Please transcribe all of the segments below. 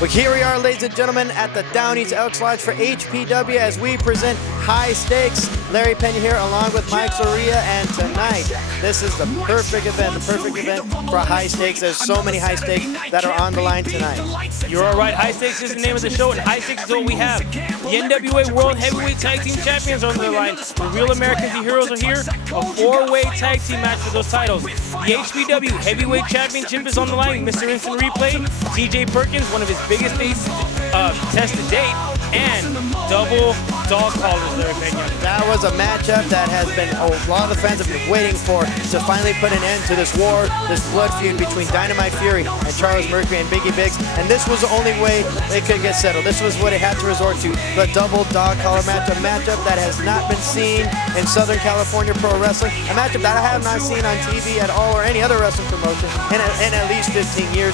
Well, here we are, ladies and gentlemen, at the Downey's Elks Lodge for HPW as we present High Stakes. Larry Pena here along with Mike Zoria, and tonight, this is the perfect event for High Stakes. There's so many high stakes that are on the line tonight. You're all right. High Stakes is the name of the show, and High Stakes is what we have. The NWA World Heavyweight Tag Team Champions are on the line. The Real Americans, the Heroes are here. A four-way tag team match for those titles. The HPW Heavyweight Championship is on the line. Mr. Instant Replay, TJ Perkins, one of his biggest test to date, and double dog collars, Larry Pena. That was a matchup that has been, a lot of the fans have been waiting for, to finally put an end to this war, this blood feud between Dynamite Fury and Charles Mercury and Biggie Biggs, and this was the only way they could get settled. This was what it had to resort to, the double dog collar matchup, that has not been seen in Southern California pro wrestling, a matchup that I have not seen on TV at all or any other wrestling promotion in at least 15 years.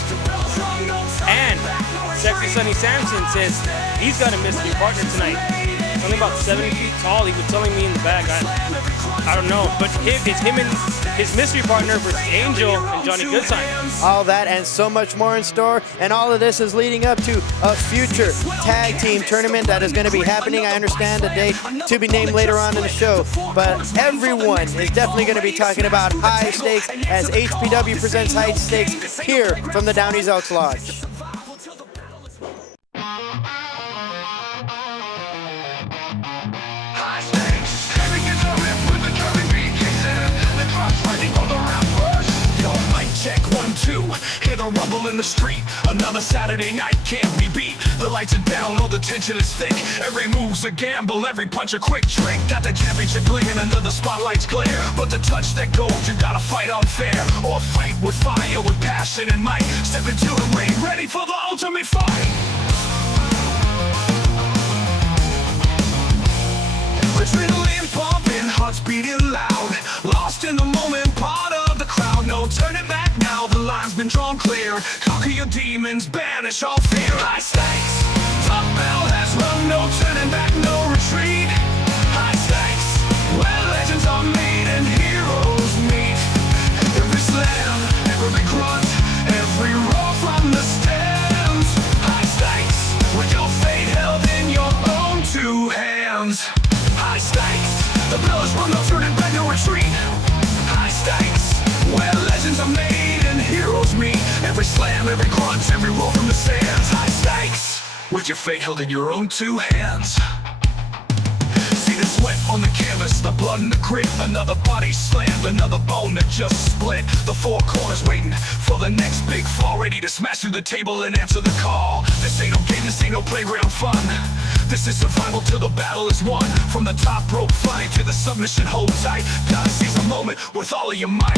And Sexy Sonny Samson says he's got a mystery partner tonight. He's only about 7 feet tall. He was telling me in the back. I don't know, but it's him and his mystery partner versus Angel and Johnny Goodtime. All that and so much more in store, and all of this is leading up to a future tag team tournament that is going to be happening. I understand a date to be named later on in the show, but everyone is definitely going to be talking about High Stakes as HPW presents High Stakes here from the Downey's Elks Lodge. Check 1, 2, hear the rumble in the street. Another Saturday night can't be beat. The lights are down, all the tension is thick. Every move's a gamble, every punch a quick trick. Got the championship gleaming under the spotlight's glare. But to touch that gold, you gotta fight unfair, or fight with fire, with passion and might. Step into the ring, ready for the ultimate fight. Adrenaline pumping, hearts beating loud. Lost in the moment, part of the crowd. No turning back now, the line's been drawn clear. Conquer your demons, banish all fear. High stakes, top bell has run. No turning back, no retreat. High stakes, where legends are made and heroes meet. Every slam, every grunt, every roar from the stands. High stakes, with your fate held in your own two hands. High stakes, the bell is rung, no turning back, no retreat. High stakes, where legends are made and heroes meet. Every slam, every grunt, every roar from the stands. High stakes, with your fate held in your own two hands. See the sweat on the canvas, the blood in the grit. Another body slammed, another bone that just split. The four corners waiting for the next big fall, ready to smash through the table and answer the call. This ain't no game, this ain't no playground fun. This is survival till the battle is won. From the top rope flying to the submission, hold tight. Gotta seize the moment with all of your might.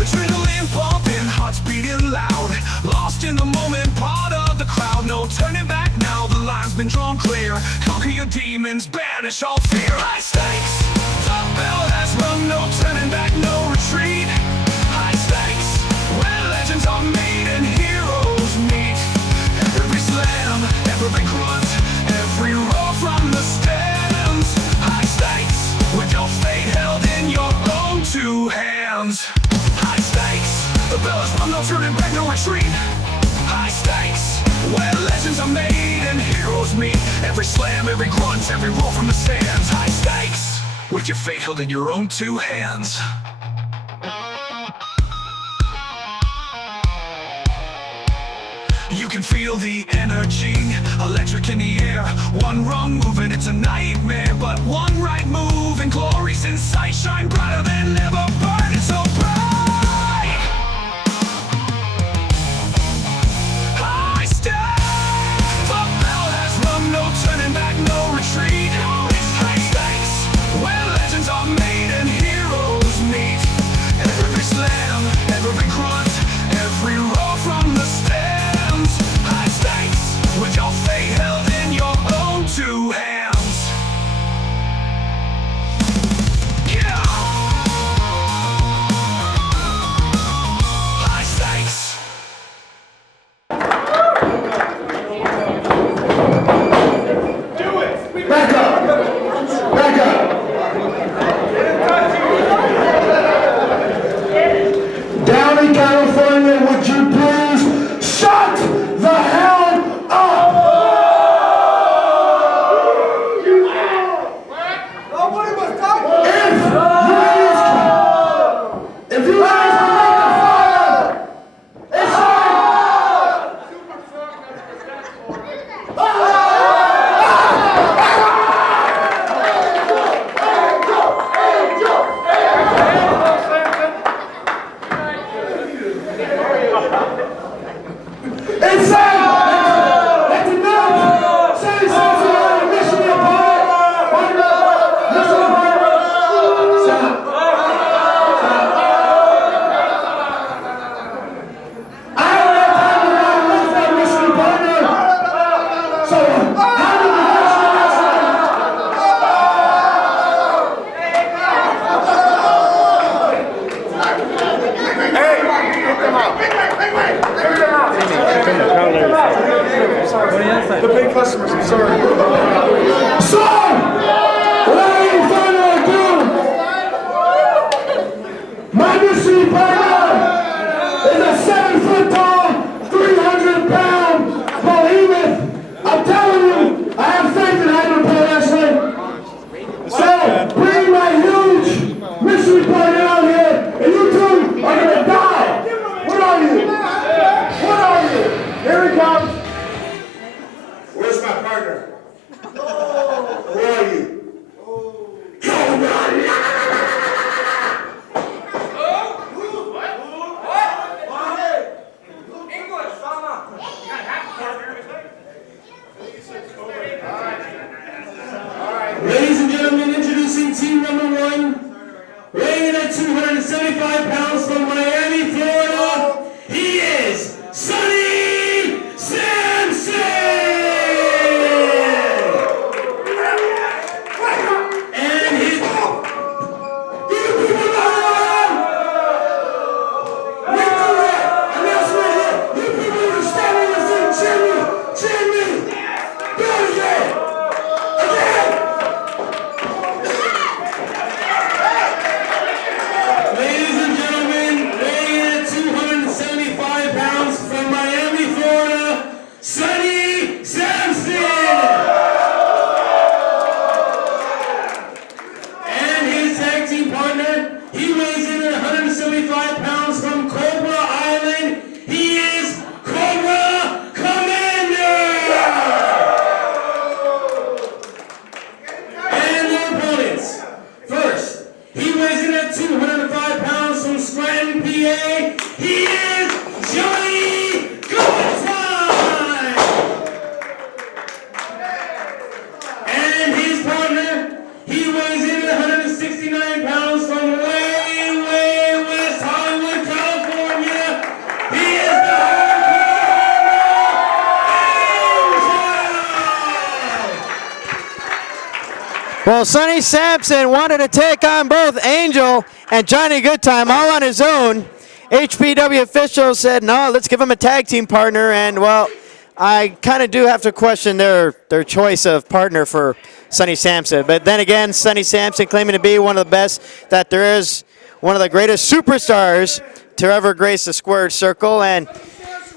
Adrenaline pumping, hearts beating loud. Lost in the moment, part of the crowd. No turning back now, the line's been drawn clear. Conquer your demons, banish all fear. High stakes, top bell has rung. No turning back, no retreat. High stakes, where legends are made and heroes meet. Every slam, every grunt, every roar from the stands. High stakes, with your fate held in your own two hands. High stakes, the bell is rung, no turning back, no retreat. High stakes, where legends are made and heroes meet. Every slam, every grunt, every roar from the stands. High stakes, with your fate held in your own two hands. You can feel the energy, electric in the air. One wrong move and it's a nightmare, but one right move and glory's in sight. Shine brighter than ever, burning so bright. High stakes, the bell has rung. No turning back, no retreat. High stakes, where legends are made and heroes meet. Every slam, every grunt, every roar from the stands. High stakes, with your fate held in your own two hands. Yeah! 175 pounds from Miami, Florida, he is Sonny Samson! And his... Ladies and gentlemen, weighing in at 275 pounds from Miami, Florida, Sonny Samson! And his tag team partner, he weighs in at 175 pounds from Cobra Island, he is Cobra Commander! And their opponents, first, he weighs in at 205 pounds from Scranton, PA. He is Johnny Goodtime! And his partner, he weighs in at 169 pounds from way, way West Hollywood, California. He is the Angel! Well, Sonny Samson wanted to take on both Angel and Johnny Goodtime all on his own. HPW officials said, no, let's give him a tag team partner. And, well, I kind of do have to question their choice of partner for Sonny Samson. But then again, Sonny Samson claiming to be one of the best that there is, one of the greatest superstars to ever grace the squared circle. And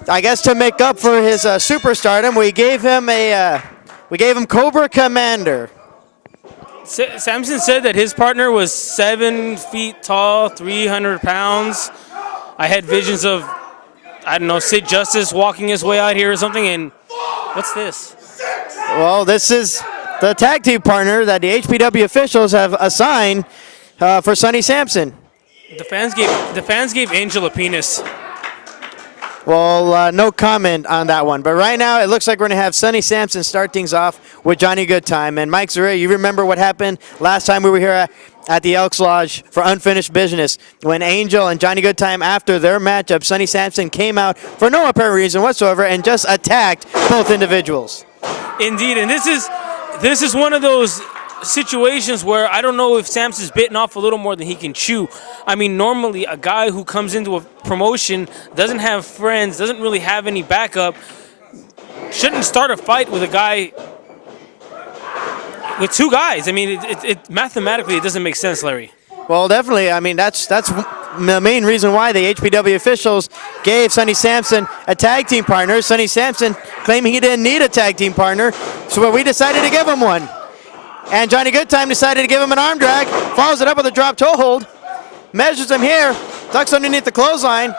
I guess to make up for his superstardom, we gave him Cobra Commander. Samson said that his partner was 7 feet tall, 300 pounds. I had visions of, I don't know, Sid Justice walking his way out here or something. And what's this? Well, this is the tag team partner that the HPW officials have assigned for Sonny Samson. The fans gave Angel a penis. Well, no comment on that one. But right now, it looks like we're going to have Sonny Samson start things off with Johnny Goodtime. And Mike Zokre, you remember what happened last time we were here at the Elks Lodge for Unfinished Business when Angel and Johnny Goodtime, after their matchup, Sonny Samson came out for no apparent reason whatsoever and just attacked both individuals. Indeed, and this is one of those situations where I don't know if Samson's bitten off a little more than he can chew. I mean, normally a guy who comes into a promotion, doesn't have friends, doesn't really have any backup, shouldn't start a fight with a guy, with two guys. I mean, it mathematically it doesn't make sense, Larry. Well, definitely. I mean, that's the main reason why the HPW officials gave Sonny Samson a tag team partner. Sonny Samson claiming he didn't need a tag team partner, so we decided to give him one. And Johnny Goodtime decided to give him an arm drag, follows it up with a drop toe hold, measures him here, ducks underneath the clothesline,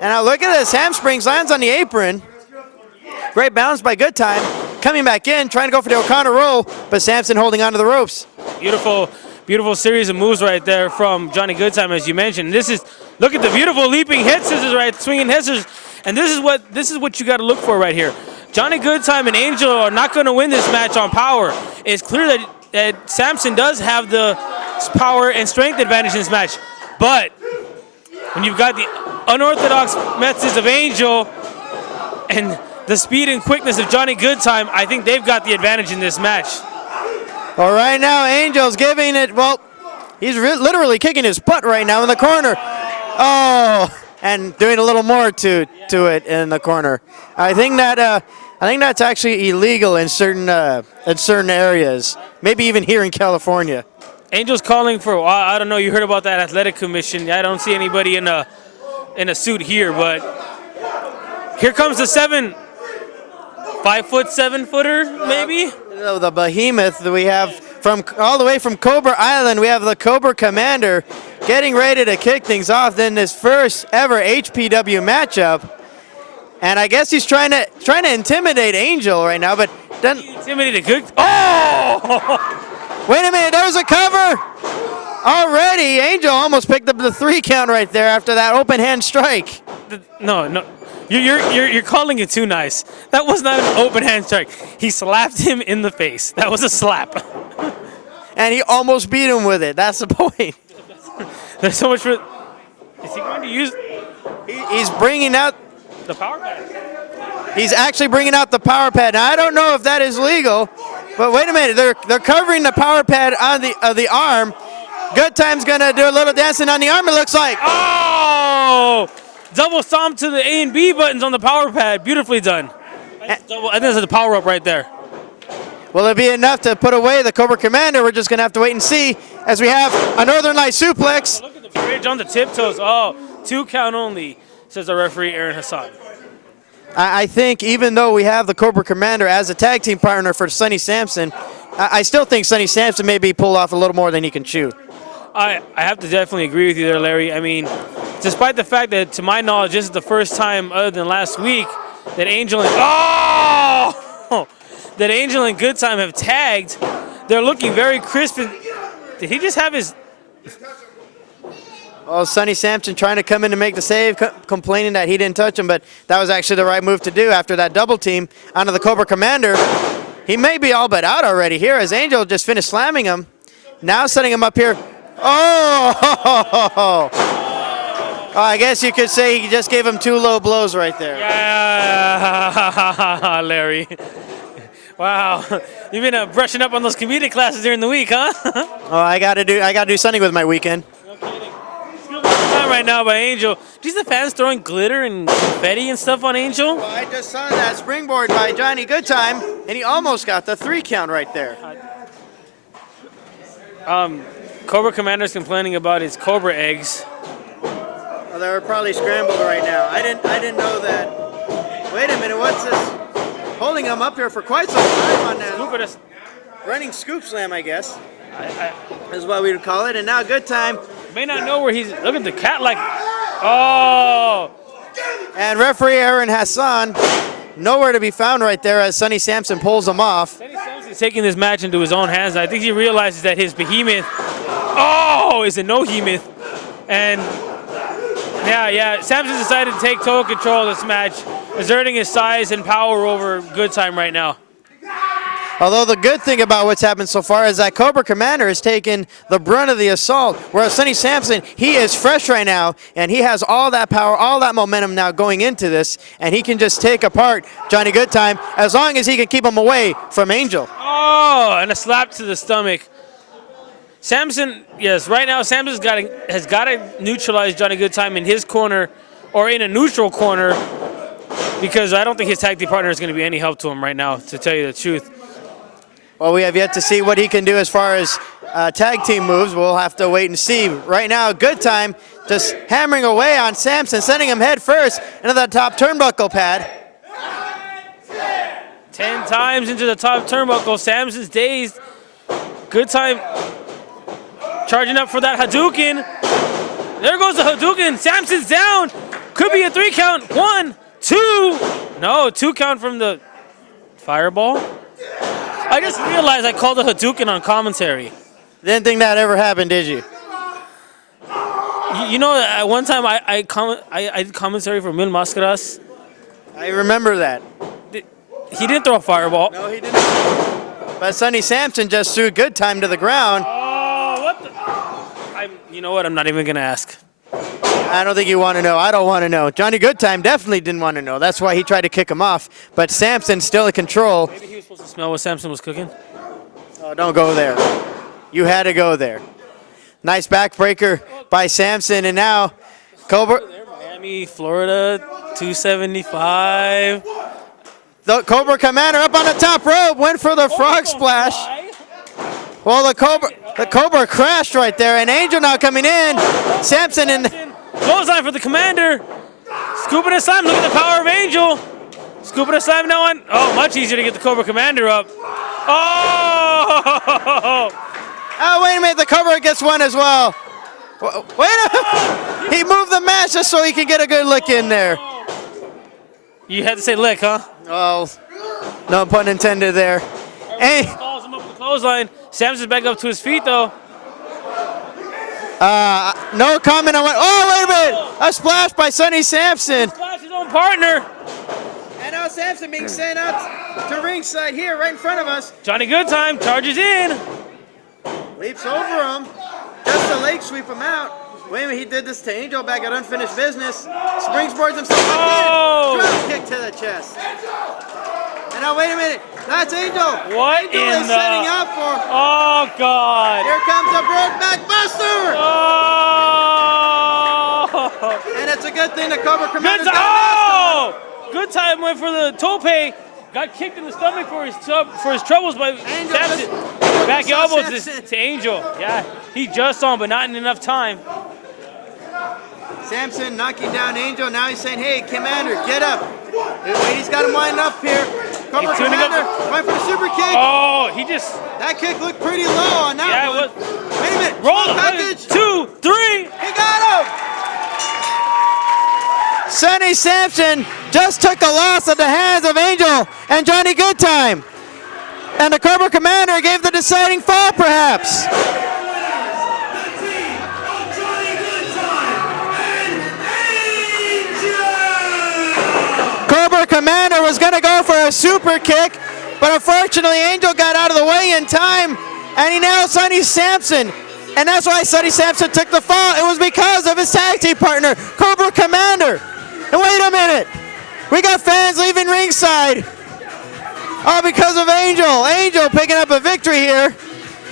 and now look at this, hamstrings, lands on the apron. Great balance by Goodtime, coming back in, trying to go for the O'Connor roll, but Samson holding onto the ropes. Beautiful, beautiful series of moves right there from Johnny Goodtime, as you mentioned. Look at the beautiful leaping head scissors, right, swinging head scissors, and this is what you got to look for right here. Johnny Goodtime and Angel are not going to win this match on power. It's clear that Samson does have the power and strength advantage in this match. But when you've got the unorthodox methods of Angel and the speed and quickness of Johnny Goodtime, I think they've got the advantage in this match. Well, right now, Angel's giving it, well, he's literally kicking his butt right now in the corner. Oh, and doing a little more to it in the corner. I think that's actually illegal in certain areas, maybe even here in California. Angel's calling for, I don't know, you heard about that athletic commission. I don't see anybody in a suit here, but here comes the 5'7" maybe? The behemoth that we have from all the way from Cobra Island, we have the Cobra Commander getting ready to kick things off in this first ever HPW matchup. And I guess he's trying to intimidate Angel right now, but doesn't intimidate a good. Oh! Wait a minute, there's a cover already. Angel almost picked up the 3 count right there after that open hand strike. No, you're calling it too nice. That was not an open hand strike. He slapped him in the face. That was a slap. And he almost beat him with it. That's the point. There's so much for. Is he going to use He's bringing out. the power pad? He's actually bringing out the power pad. Now, I don't know if that is legal, but wait a minute. They're covering the power pad on the arm. Goodtime's gonna do a little dancing on the arm. It looks like. Oh! Double stomp to the A and B buttons on the power pad. Beautifully done. I think that's the power up right there. Will it be enough to put away the Cobra Commander? We're just gonna have to wait and see as we have a Northern Light suplex. Look at the bridge on the tiptoes. Oh, 2 count only, says the referee Aaron Hassan. I think even though we have the Cobra Commander as a tag team partner for Sonny Samson, I still think Sonny Samson maybe pulled off a little more than he can chew. I have to definitely agree with you there, Larry. I mean, despite the fact that, to my knowledge, this is the first time other than last week that Angel and that Angel and Goodtime have tagged, they're looking very crisp. And did he just have his? Oh, Sonny Samson trying to come in to make the save, complaining that he didn't touch him, but that was actually the right move to do after that double team onto the Cobra Commander. He may be all but out already here as Angel just finished slamming him. Now setting him up here. Oh, I guess you could say he just gave him 2 low blows right there. Yeah, Larry. Wow, you've been brushing up on those comedic classes during the week, huh? Oh, I gotta do something with my weekend. No kidding. It's good time right now by Angel. Do you see the fans throwing glitter and confetti and stuff on Angel? Well, I just saw that springboard by Johnny Goodtime, and he almost got the 3 count right there. Cobra Commander's complaining about his Cobra eggs. Well, they were probably scrambled right now. I didn't know that. Wait a minute, what's this? Holding him up here for quite some time on that running scoop slam, I guess. Is what we would call it. And now Goodtime. May not know where he's. Look at the cat like. Oh! And referee Aaron Hassan, nowhere to be found right there as Sonny Samson pulls him off. Sonny Samson's taking this match into his own hands. I think he realizes that his behemoth, is a no-hemoth. And yeah, Samson decided to take total control of this match, exerting his size and power over Goodtime right now. Although the good thing about what's happened so far is that Cobra Commander has taken the brunt of the assault, whereas Sonny Samson, he is fresh right now, and he has all that power, all that momentum now going into this, and he can just take apart Johnny Goodtime as long as he can keep him away from Angel. Oh, and a slap to the stomach. Samson, yes, right now Samson has got to neutralize Johnny Goodtime in his corner or in a neutral corner, because I don't think his tag team partner is going to be any help to him right now, to tell you the truth. Well, we have yet to see what he can do as far as tag team moves. We'll have to wait and see. Right now, Goodtime just hammering away on Samson, sending him head first into the top turnbuckle pad. 10 times into the top turnbuckle. Samson's dazed. Goodtime charging up for that Hadouken. There goes the Hadouken. Samson's down. Could be a 3 count. 1, 2. No, 2 count from the Fireball. I just realized I called a Hadouken on commentary. Didn't think that ever happened, did you? You know, at one time I did commentary for Mil Máscaras. I remember that. He didn't throw a Fireball. No, he didn't. But Sonny Samson just threw Goodtime to the ground. Oh, what the? You know what? I'm not even going to ask. I don't think you want to know. I don't want to know. Johnny Goodtime definitely didn't want to know. That's why he tried to kick him off. But Samson still in control. Maybe he was supposed to smell what Samson was cooking. Oh, don't go there. You had to go there. Nice backbreaker by Samson. And now Cobra. Miami, Florida, 275. The Cobra Commander up on the top rope. Went for the frog splash. Well, the Cobra crashed right there. And Angel now coming in. Samson in. Clothesline for the Commander. Scooping a slam. Look at the power of Angel. Scooping a slam now on. Oh, much easier to get the Cobra Commander up. Oh! Oh, wait a minute. The Cobra gets one as well. Wait a minute. He moved the match just so he can get a good lick in there. You had to say lick, huh? Oh, no pun intended there. Hey. Calls him up with the clothesline. Samson's back up to his feet, though. No comment on what. Oh, wait a minute. A splash by Sonny Samson. Splash his own partner. And now Samson being sent out to ringside here, right in front of us. Johnny Goodtime charges in. Leaps over him. Just a leg sweep him out. Wait a minute, he did this to Angel back at Unfinished Business. Springboards himself Oh! drop kick to the chest. And now wait a minute, that's Angel. What Angel in is the... setting up for... Oh, God. Here comes a Brokeback Buster! Oh! And it's a good thing the Cobra Commander's Good time. got a mask on. Oh! Goodtime went for the tope. Got kicked in the stomach for his troubles by Angel Samson. just- Back saw elbows Samson. to Angel. Yeah, he just saw him, but not in enough time. Samson knocking down Angel. Now he's saying, hey, Commander, get up. Wait, he's got him lined up here. Cobra He's tuning up. Commander, going for the super kick. Oh, he just... That kick looked pretty low on that Yeah, one. it was. Wait a minute. Roll small it. package. 2, 3. He got him. Sonny Samson just took a loss at the hands of Angel and Johnny Goodtime. And the Cobra Commander gave the deciding fall, perhaps. The team of Johnny Goodtime and Angel! Cobra Commander was going to go for a super kick, but unfortunately Angel got out of the way in time, and he nailed Sonny Samson. And that's why Sonny Samson took the fall. It was because of his tag team partner, Cobra Commander. And wait a minute, we got fans leaving ringside. All because of Angel. Angel picking up a victory here.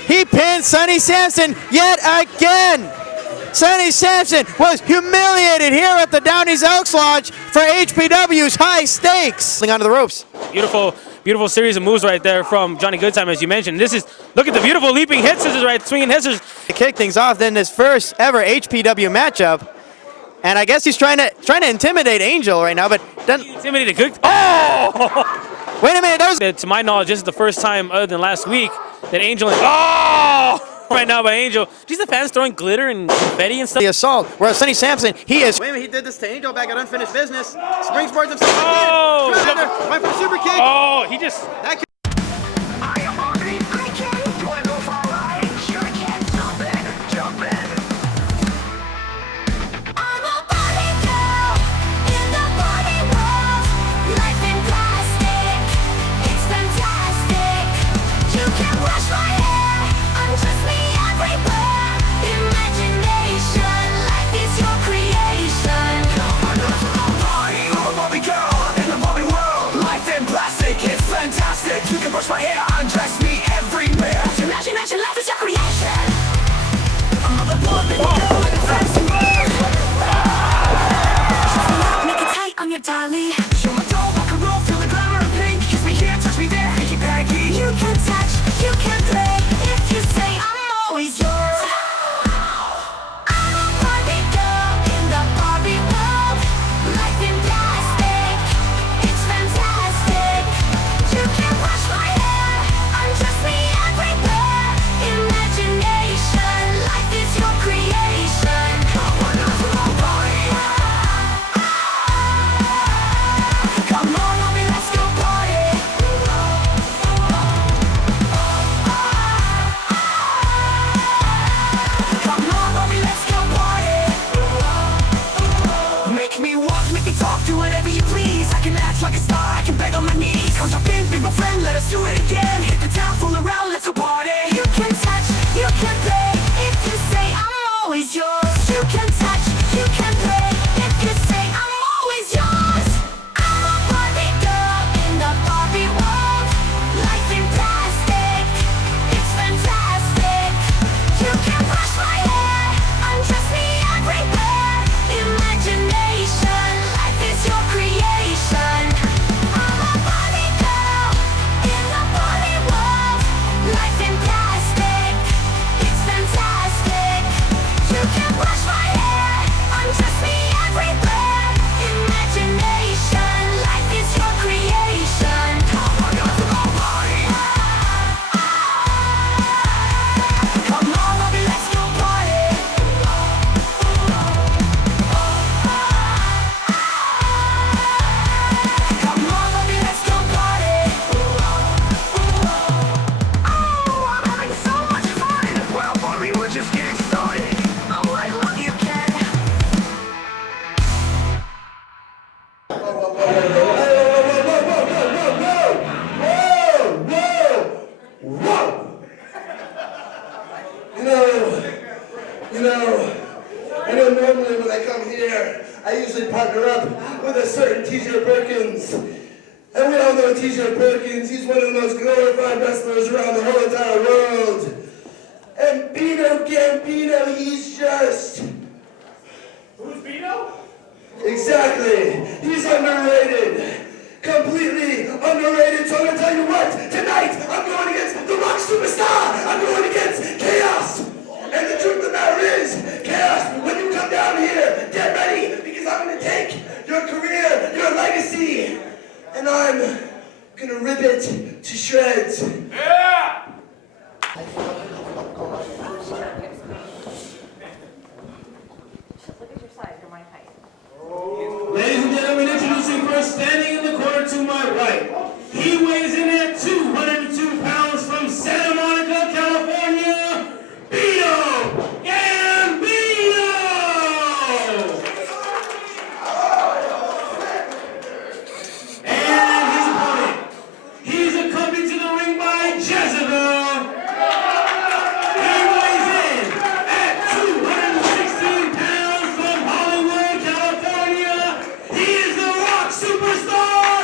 He pinned Sonny Samson yet again. Sonny Samson was humiliated here at the Downey's Elks Lodge for HPW's high stakes. Onto the ropes. Beautiful, beautiful series of moves right there from Johnny Goodtime, as you mentioned. This is, look at the beautiful leaping head scissors, right? Swinging head scissors. To kick things off, then this first ever HPW matchup. And I guess he's trying to intimidate Angel right now, but doesn't. Intimidated Good. Oh! Wait a minute, there's. To my knowledge, this is the first time other than last week that Angel. Oh! Right now by Angel. These the fans throwing glitter and confetti and stuff. The assault, whereas Sonny Samson, he is. Wait a minute, he did this to Angel back at Unfinished Business. Springboards himself. Oh! Went for the super kick. Oh, he just. That kick. You can brush my hair, undress me everywhere. Imagine life is your creation. All the woman, girl, and fancy world. Make it tight on your dolly. Show my dough, rock and roll, feel the glamour of pink. Kiss me here, touch me there, hanky panky. You can touch, you can play. If you say I'm always yours. I'm a Barbie girl in the Barbie world. Life in plastic, it's fantastic. You can wash my hair, undress me everywhere. Imagination, life is your creation. Come on, homie, let's go party. Come on, homie, let's go party. Make me walk, make me talk, do whatever you please. I can act like a star, I can beg on my knees. Come jump in, be my friend, let us do it again. Hit the town, fool around, let's go party. You can touch, you can play. If you say I'm always yours. You can touch, you can play. If you say I'm always yours. I'm a Barbie girl in the Barbie world. Life in plastic, it's fantastic. You can brush my hair, undress me everywhere. Imagination, life is your creation. I'm a Barbie girl in the Barbie world. Life in plastic, it's fantastic. You can brush my hair, undress me everywhere. Imagination, life is your creation. Come on, let's go party. Come on, baby, let's go party. Come on, baby, let's go party. Oh, I'm having so much fun. Well, Barbie, we're just getting started. Oh, I love you, Ken. You know, know, normally when I come here, I usually partner up with a certain TJ Perkins. And we all know TJ Perkins, he's one of the most glorified wrestlers around the whole entire world. And Bino Gambino, he's just... Who's Bino? Exactly. He's underrated. Completely underrated. So I'm going to tell you what, tonight I'm going against the Rock Superstar. I'm going against Kaos. And the truth of the matter is, Kaos, when you come down here, get ready, because I'm going to take your career, your legacy, and I'm going to rip it to shreds. Yeah! Look at your size, you're my height. Ladies and gentlemen, introducing first, standing in the corner to my right. He weighs in at 202 pounds from Santa Monica, California, Bino Gambino! And his opponent, he's accompanied to the ring by Jezebel. He weighs in at 216 pounds from Hollywood, California. He is the Rock Superstar,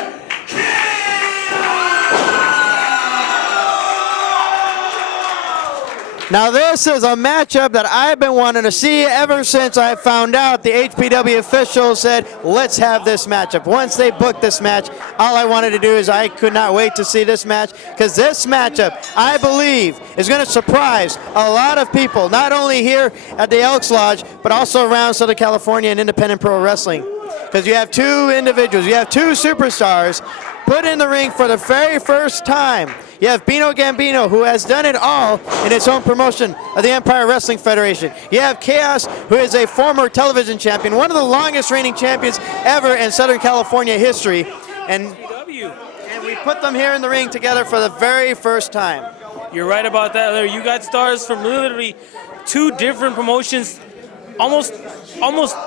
Now this is a matchup that I've been wanting to see ever since I found out the HPW officials said, let's have this matchup. Once they booked this match, all I wanted to do is I could not wait to see this match, because this matchup, I believe, is going to surprise a lot of people, not only here at the Elks Lodge, but also around Southern California and independent pro wrestling. Because you have two individuals, you have two superstars put in the ring for the very first time. You have Bino Gambino, who has done it all in his own promotion of the Empire Wrestling Federation. You have Kaos, who is a former television champion, one of the longest reigning champions ever in Southern California history. And we put them here in the ring together for the very first time. You're right about that, Larry. You got stars from literally two different promotions, almost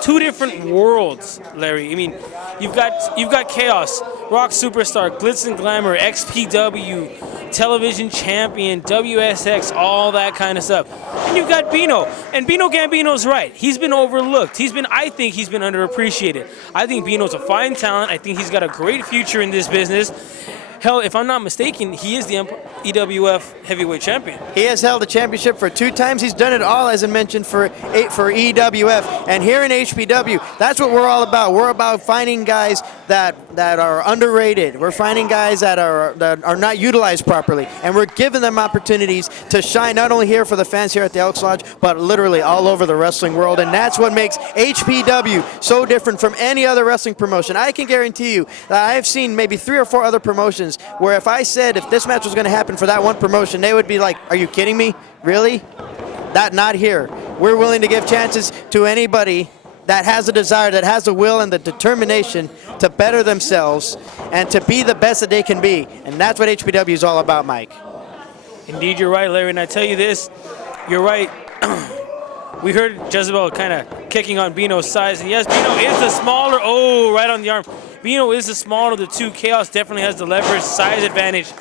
two different worlds, Larry. I mean, you've got Kaos, Rock Superstar, Glitz and Glamour, XPW, television champion, WSX, all that kind of stuff. And you've got Bino, and Bino Gambino's right. He's been overlooked. I think he's been underappreciated. I think Bino's a fine talent. I think he's got a great future in this business. Hell, if I'm not mistaken, he is the EWF heavyweight champion. He has held the championship for 2 times. He's done it all, as I mentioned, for EWF. And here in HPW, that's what we're all about. We're about finding guys that are underrated. We're finding guys that are not utilized properly. And we're giving them opportunities to shine, not only here for the fans here at the Elks Lodge, but literally all over the wrestling world. And that's what makes HPW so different from any other wrestling promotion. I can guarantee you that I've seen maybe 3 or 4 other promotions where if I said if this match was going to happen for that one promotion, they would be like, are you kidding me? Really? Not here. We're willing to give chances to anybody that has a desire, that has the will and the determination to better themselves and to be the best that they can be. And that's what HPW is all about, Mike. Indeed, you're right, Larry. And I tell you this, you're right. We heard Jezebel kind of kicking on Bino's size. And yes, Bino is the smaller. Oh, right on the arm. Bino is the smaller of the two. Kaos definitely has the leverage, size advantage.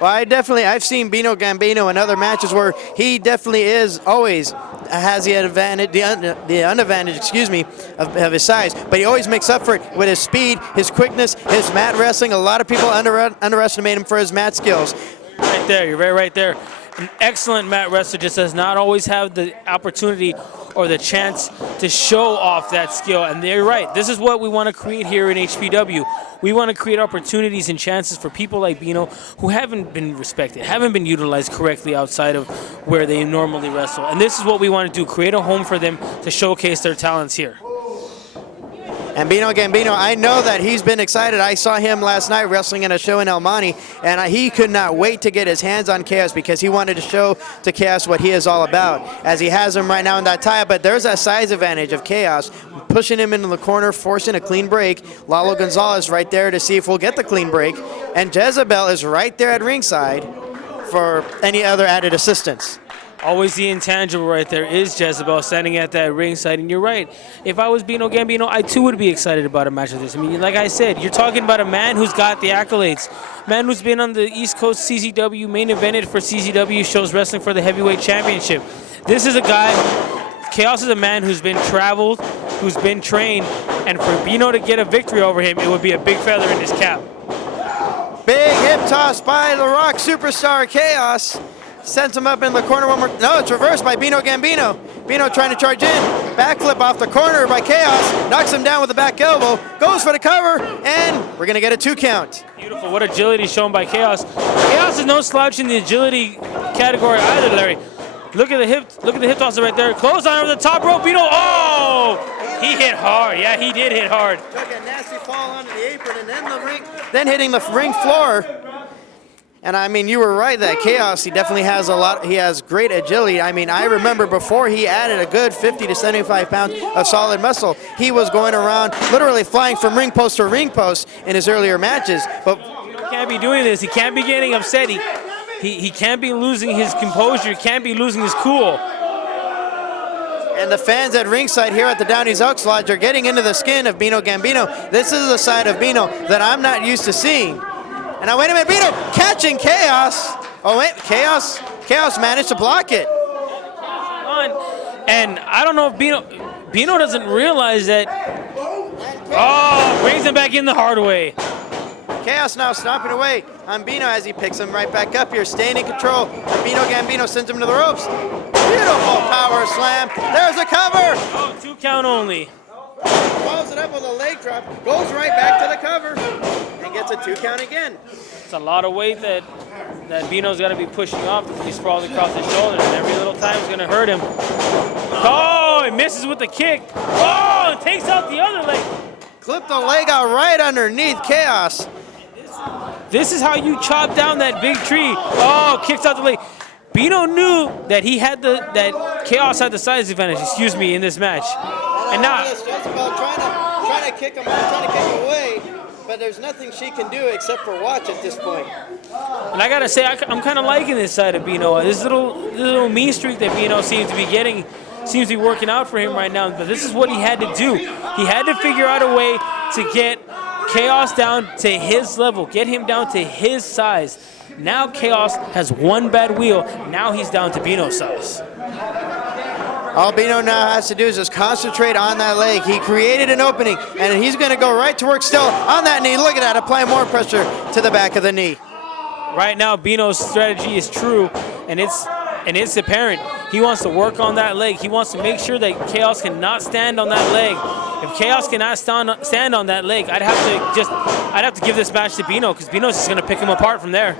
Well, I've seen Bino Gambino in other matches where he definitely always has the advantage, the unadvantage, of his size. But he always makes up for it with his speed, his quickness, his mat wrestling. A lot of people underestimate him for his mat skills. Right there, you're right there. An excellent mat wrestler just does not always have the opportunity or the chance to show off that skill. And they're right. This is what we want to create here in HPW. We want to create opportunities and chances for people like Bino who haven't been respected, haven't been utilized correctly outside of where they normally wrestle. And this is what we want to do, create a home for them to showcase their talents here. And Bino Gambino, I know that he's been excited. I saw him last night wrestling in a show in El Monte, and he could not wait to get his hands on Kaos because he wanted to show to Kaos what he is all about, as he has him right now in that tie-up. But there's a size advantage of Kaos, pushing him into the corner, forcing a clean break. Lalo Gonzalez right there to see if we'll get the clean break. And Jezebel is right there at ringside for any other added assistance. Always the intangible right there is Jezebel standing at that ringside. And you're right. If I was Bino Gambino, I too would be excited about a match like this. I mean, like I said, you're talking about a man who's got the accolades. Man who's been on the East Coast CZW, main evented for CZW shows, wrestling for the heavyweight championship. This is a guy, Kaos is a man who's been traveled, who's been trained, and for Bino to get a victory over him, it would be a big feather in his cap. Big hip toss by the Rock superstar Kaos. Sends him up in the corner one more. No, it's reversed by Bino Gambino. Bino trying to charge in. Backflip off the corner by Kaos. Knocks him down with the back elbow. Goes for the cover, and we're going to get a 2 count. Beautiful. What agility shown by Kaos. Kaos is no slouch in the agility category either, Larry. Look at the hip tosser right there. Close on over the top rope. Bino. Oh! He hit hard. Yeah, he did hit hard. Took a nasty fall onto the apron and then the ring, then hitting the ring floor. And I mean, you were right that Kaos, he definitely has he has great agility. I mean, I remember before he added a good 50 to 75 pounds of solid muscle, he was going around literally flying from ring post to ring post in his earlier matches. But he can't be doing this. He can't be getting upset. He can't be losing his composure. He can't be losing his cool. And the fans at ringside here at the Downey's Elks Lodge are getting into the skin of Bino Gambino. This is a side of Bino that I'm not used to seeing. And now, wait a minute, Bino catching Kaos. Oh, wait, Kaos managed to block it. And I don't know if Bino doesn't realize that. Oh, brings him back in the hard way. Kaos now stomping away on Bino as he picks him right back up here, staying in control. And Bino Gambino sends him to the ropes. Beautiful power slam. There's a cover. Oh, 2 count only. Follows it up with a leg drop, goes right back to the cover, and gets a 2 count again. It's a lot of weight that Bino's got to be pushing off because he's sprawling across his shoulders, and every little time is going to hurt him. Oh, he misses with the kick. Oh, and takes out the other leg. Clip the leg out right underneath Kaos. This is how you chop down that big tree. Oh, kicks out the leg. Bino knew that that Kaos had the size advantage, in this match. And now trying to kick him out, trying to kick him away, but there's nothing she can do except for watch at this point. And I gotta say, I'm kind of liking this side of Bino. This little mean streak that Bino seems to be getting, seems to be working out for him right now. But this is what he had to do. He had to figure out a way to get Kaos down to his level, get him down to his size. Now Kaos has one bad wheel. Now he's down to Bino's size. All Bino now has to do is just concentrate on that leg. He created an opening, and he's going to go right to work still on that knee. Look at that, applying more pressure to the back of the knee. Right now, Bino's strategy is true, and it's apparent. He wants to work on that leg. He wants to make sure that Kaos cannot stand on that leg. If Kaos cannot stand on that leg, I'd have to give this match to Bino because Bino's just going to pick him apart from there.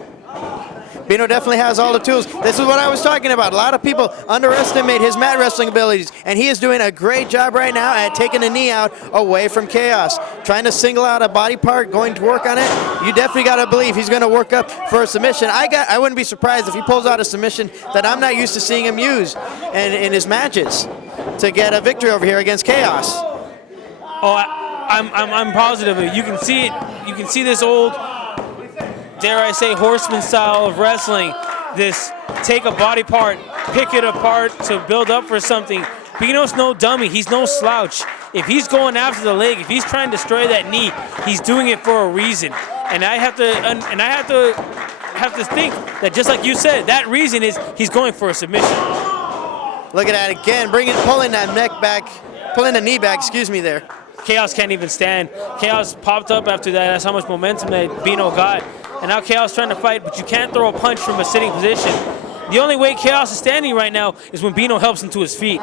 Bino definitely has all the tools. This is what I was talking about. A lot of people underestimate his mat wrestling abilities, and he is doing a great job right now at taking the knee out away from Kaos. Trying to single out a body part, going to work on it. You definitely got to believe he's going to work up for a submission. I wouldn't be surprised if he pulls out a submission that I'm not used to seeing him use in his matches to get a victory over here against Kaos. Oh, I'm positive. You can see it. You can see this old, dare I say, horseman style of wrestling. This take a body part, pick it apart to build up for something. Bino's no dummy. He's no slouch. If he's going after the leg, if he's trying to destroy that knee, he's doing it for a reason. And I have to think that, just like you said, that reason is he's going for a submission. Look at that again, pulling that neck back, pulling the knee back. Excuse me there. Kaos can't even stand. Kaos popped up after that. That's how much momentum that Bino got. And now Kaos trying to fight, but you can't throw a punch from a sitting position. The only way Kaos is standing right now is when Bino helps him to his feet.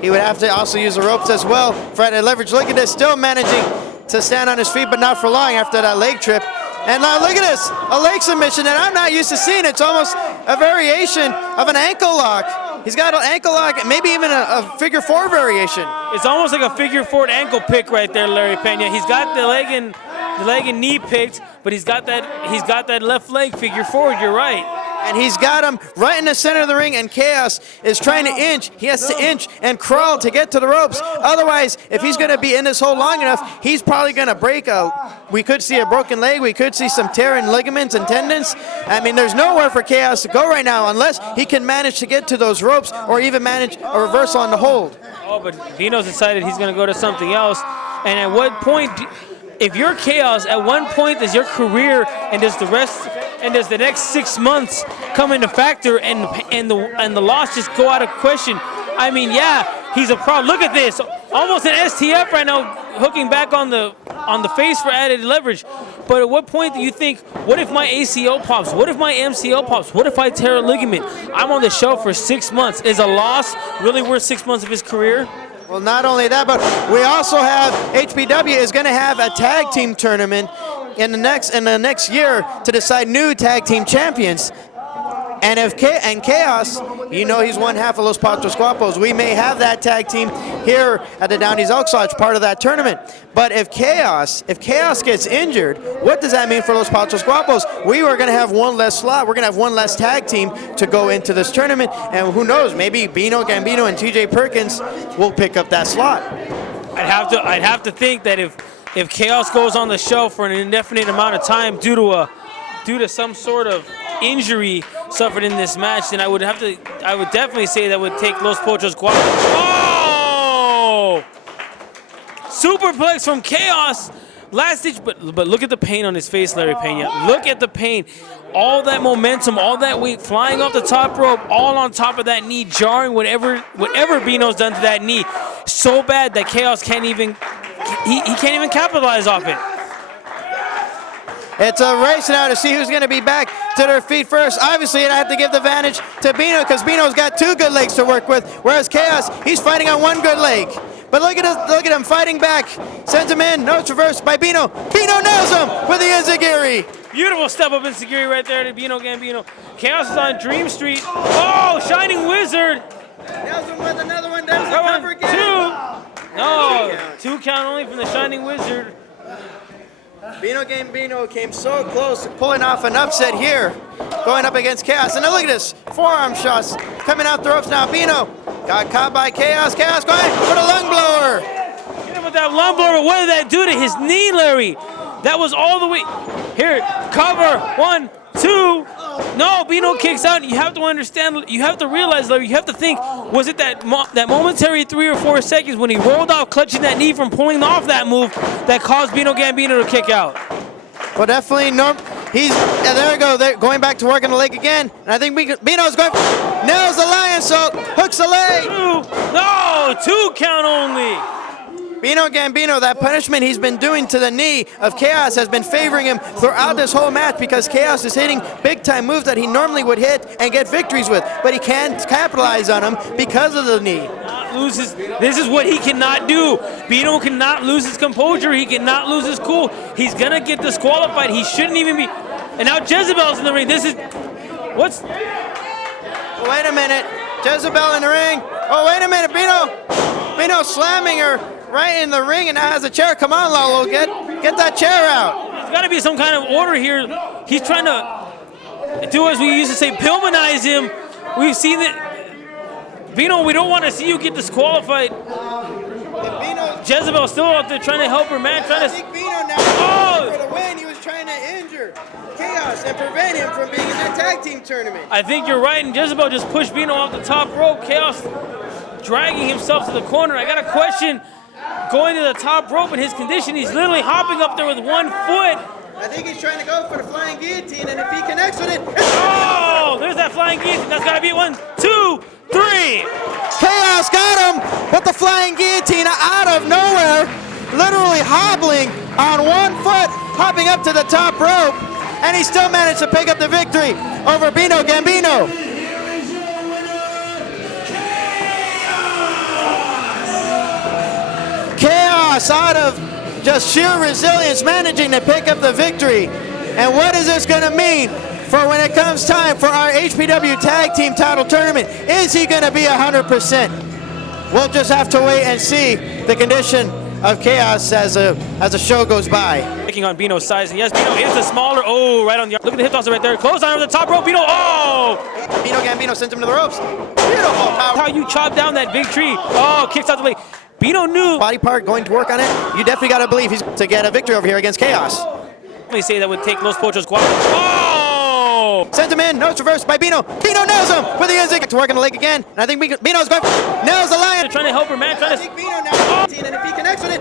He would have to also use the ropes as well for that leverage. Look at this, still managing to stand on his feet, but not for long after that leg trip. And now look at this, a leg submission that I'm not used to seeing. It's almost a variation of an ankle lock. He's got an ankle lock, maybe even a figure four variation. It's almost like a figure four ankle pick right there, Larry Pena. He's got the leg and knee picked, but he's got that left leg figure forward. You're right. And he's got him right in the center of the ring, and Kaos is trying to inch. He has to inch and crawl to get to the ropes. Otherwise, if he's going to be in this hole long enough, he's probably going to break we could see a broken leg. We could see some tear in ligaments and tendons. I mean, there's nowhere for Kaos to go right now unless he can manage to get to those ropes or even manage a reversal on the hold. Oh, but Bino's decided he's going to go to something else. And at what point, if you're Kaos, at one point does your career and does the next 6 months come into factor and the loss just go out of question? I mean, yeah, He's a problem. Look at this. Almost an STF right now, hooking back on the face for added leverage. But at what point do you think, what if my ACL pops? What if my MCL pops? What if I tear a ligament? I'm on the shelf for 6 months. Is a loss really worth 6 months of his career? Well, not only that, but we also have HPW is going to have a tag team tournament in the next year to decide new tag team champions. And if Kaos, you know he's one half of Los Patos Guapos. We may have that tag team here at the Downey's Elks Lodge, part of that tournament. But if Kaos gets injured, what does that mean for Los Patos Guapos? We are going to have one less slot. We're going to have one less tag team to go into this tournament. And who knows, maybe Bino, Gambino, and TJ Perkins will pick up that slot. I'd have to think that if Kaos goes on the shelf for an indefinite amount of time due to some sort of injury suffered in this match, then I would definitely say that would take Los Pochos Guapos. Oh! Superplex from Kaos. Last ditch, but look at the pain on his face, Larry Pena. Look at the pain. All that momentum, all that weight flying off the top rope, all on top of that knee, jarring whatever Bino's done to that knee. So bad that Kaos can't even capitalize off it. It's a race now to see who's going to be back to their feet first. Obviously, I have to give the advantage to Bino because Bino's got 2 good legs to work with, whereas Kaos, he's fighting on 1 good leg. But look at him fighting back. Sends him in. No, it's reversed by Bino. Bino nails him with the enziguri. Beautiful step up enziguri right there to Bino Gambino. Kaos is on Dream Street. Oh, Shining Wizard. Nails him with another one. There's the cover again. 2. No, 2 count only from the Shining Wizard. Bino Gambino came so close to pulling off an upset here, going up against Kaos. And now look at this, forearm shots coming out the ropes now. Bino got caught by Kaos. Kaos going for the lung blower. Get him with that lung blower, but what did that do to his knee, Larry? That was all the way. Here, cover, 1, 2. No, Bino kicks out. You have to understand, you have to realize, Larry, you have to think, was it that momentary 3 or 4 seconds when he rolled out, clutching that knee from pulling off that move that caused Bino Gambino to kick out? Well, definitely, there we go. They're going back to working the leg again. And I think Bino's going, nails the lion salt, hooks the leg. 2 count only. Bino Gambino, that punishment he's been doing to the knee of Kaos has been favoring him throughout this whole match because Kaos is hitting big-time moves that he normally would hit and get victories with, but he can't capitalize on them because of the knee. This is what he cannot do. Bino cannot lose his composure. He cannot lose his cool. He's going to get disqualified. He shouldn't even be. And now Jezebel's in the ring. Wait a minute. Jezebel in the ring. Oh, wait a minute. Bino slamming her right in the ring and now has a chair. Come on, Lalo, get that chair out. There's got to be some kind of order here. He's trying to do, as we used to say, Pillmanize him. We've seen that. Bino, we don't want to see you get disqualified. Jezebel's still out there trying to help her man. I think Bino now for the win. He was trying to injure Kaos and prevent him from being in that tag team tournament. I think you're right, and Jezebel just pushed Bino off the top rope. Kaos dragging himself to the corner. I got a question. Going to the top rope in his condition, he's literally hopping up there with 1 foot. I think he's trying to go for the flying guillotine, and if he connects with it, oh, there's that flying guillotine. That's got to be 1, 2, 3. Kaos got him with the flying guillotine out of nowhere, literally hobbling on 1 foot, hopping up to the top rope, and he still managed to pick up the victory over Bino Gambino. Kaos out of just sheer resilience managing to pick up the victory. And what is this going to mean for when it comes time for our HPW Tag Team Title Tournament? Is he going to be 100%? We'll just have to wait and see the condition of Kaos as the show goes by. Picking on Bino's size, and yes, Bino is the smaller. Oh, right on the. Look at the hip toss right there. Close on over the top rope. Bino. Oh! Bino Gambino sends him to the ropes. Beautiful power. How you chop down that big tree. Oh, kicks out the leg. Bino knew. Body part going to work on it. You definitely got to believe he's to get a victory over here against Kaos. Let me say that would take Los Pochos Guapos. Oh! Sends him in. No, it's reversed by Bino. Bino nails him with the enzig to work on the leg again. And I think Bino's going. Nails the lion. They're trying to help her man. I think Bino now. And if he connects with it.